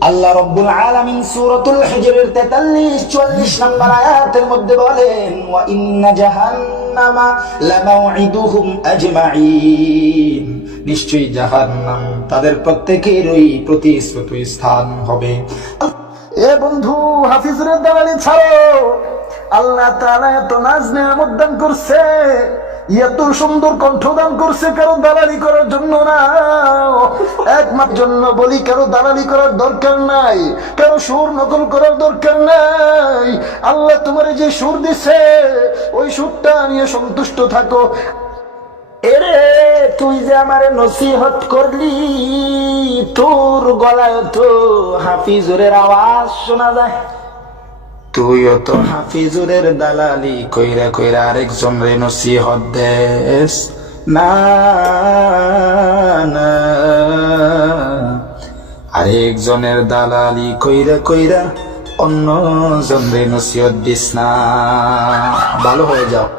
আল্লাহ রাব্বুল আলামিন সূরাতুল হিজরের 43-44 নম্বর আয়াতের মধ্যে বলেন, ওয়া ইন্না জাহান্নামা লামাউইদুহুম আজমাইন, নিশ্চয়ই জাহান্নাম তাদের প্রত্যেকেরই প্রতিশ্রুত স্থান হবে। এ বন্ধু, হাফিজের দালালি ছাড়ো। আল্লাহ তাআলা এত নাজ নিয়ামত দান করছে, এত সুন্দর কণ্ঠ দান করছে, কারো দালালি করার জন্য না, একমাত্র জন্য বলি, কারো দালালি করার দরকার নাই, কারো সুর নকল করার দরকার নাই। আল্লাহ তোমার যে সুর দিছে ওই সুরটা নিয়ে সন্তুষ্ট থাকো। এরে তুই যে আমারে নসিহত করলি, তোর গলায় তো হাফিজুরের আওয়াজ শোনা যায়। তুইও তো হাফিজুরের দালালি কইরা কইরা আরেকজন রে নসিহত দেস না, না, আরেকজনের দালালি কইরা কইরা অন্য জন রে নসিহত দিস না। ভালো হয়ে যাও।